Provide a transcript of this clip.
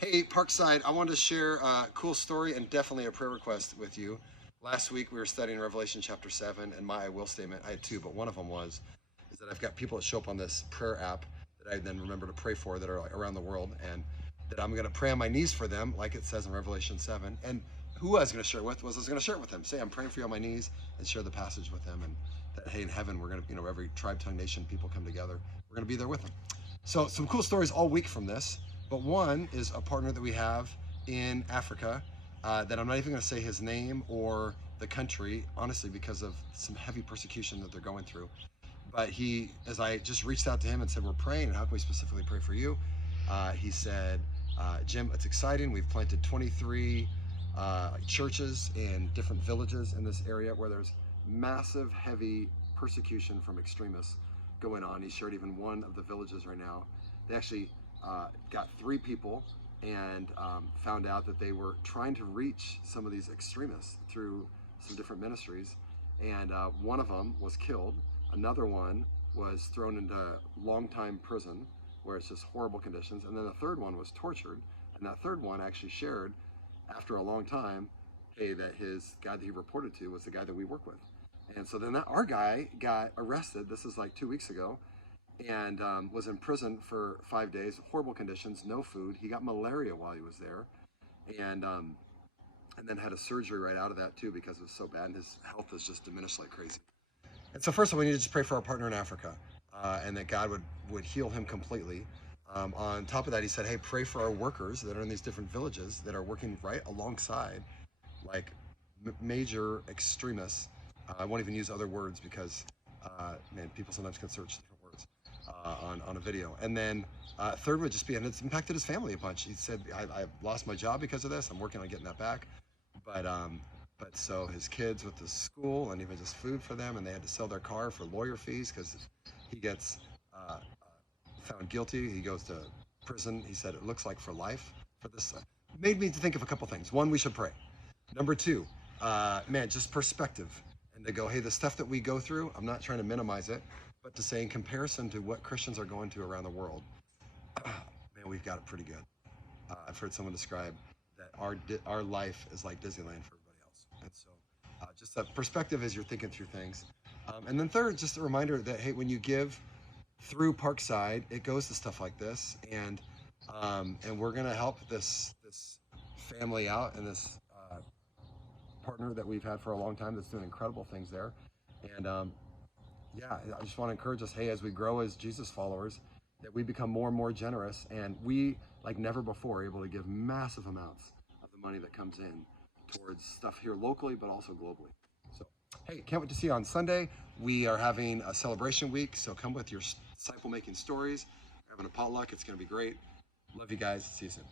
Hey, Parkside, I wanted to share a cool story and definitely a prayer request with you. Last week we were studying Revelation chapter 7, and my I will statement, I had two, but one of them was is that I've got people that show up on this prayer app that I then remember to pray for that are like around the world, and that I'm going to pray on my knees for them, like it says in Revelation 7. And who I was going to share it with was I was going to share it with them. Say, I'm praying for you on my knees and share the passage with them. And that, hey, in heaven, we're going to, every tribe, tongue, nation, people come together. We're going to be there with them. So, some cool stories all week from this. But one is a partner that we have in Africa that I'm not even going to say his name or the country, honestly, because of some heavy persecution that they're going through. But he, as I just reached out to him and said, we're praying, and how can we specifically pray for you? He said, Jim, it's exciting. We've planted 23 churches in different villages in this area where there's massive, heavy persecution from extremists going on. He shared even one of the villages right now. They actually got three people and found out that they were trying to reach some of these extremists through some different ministries. And one of them was killed. Another one was thrown into long time prison where it's just horrible conditions. And then the third one was tortured. And that third one actually shared after a long time, hey, that his guy that he reported to was the guy that we work with. And so then our guy got arrested. This is like 2 weeks ago, and was in prison for 5 days, horrible conditions, no food. He got malaria while he was there, and then had a surgery right out of that too because it was so bad, and his health has just diminished like crazy. And so first of all, we need to just pray for our partner in Africa, and that God would heal him completely. On top of that, he said, hey, pray for our workers that are in these different villages that are working right alongside like major extremists. I won't even use other words because, man, people sometimes can search different words on a video. And then third would just be, and it's impacted his family a bunch. He said, I lost my job because of this. I'm working on getting that back. But but so his kids with the school and even just food for them, and they had to sell their car for lawyer fees because he gets found guilty. He goes to prison. He said it looks like for life for this. Made me think of a couple things. One, we should pray. Number two, man, just perspective. And to go, hey, the stuff that we go through, I'm not trying to minimize it, but to say in comparison to what Christians are going to around the world, man, we've got it pretty good. I've heard someone describe that our life is like Disneyland for everybody else. And so just that perspective as you're thinking through things. And then third, just a reminder that, hey, when you give through Parkside, it goes to stuff like this. And we're going to help this family out and this partner that we've had for a long time that's doing incredible things there. And yeah, I just want to encourage us, hey, as we grow as Jesus followers, that we become more and more generous, and we, like never before, are able to give massive amounts of the money that comes in towards stuff here locally, but also globally. So, hey, can't wait to see you on Sunday. We are having a celebration week, so come with your disciple making stories. We're having a potluck. It's going to be great. Love you guys. See you soon.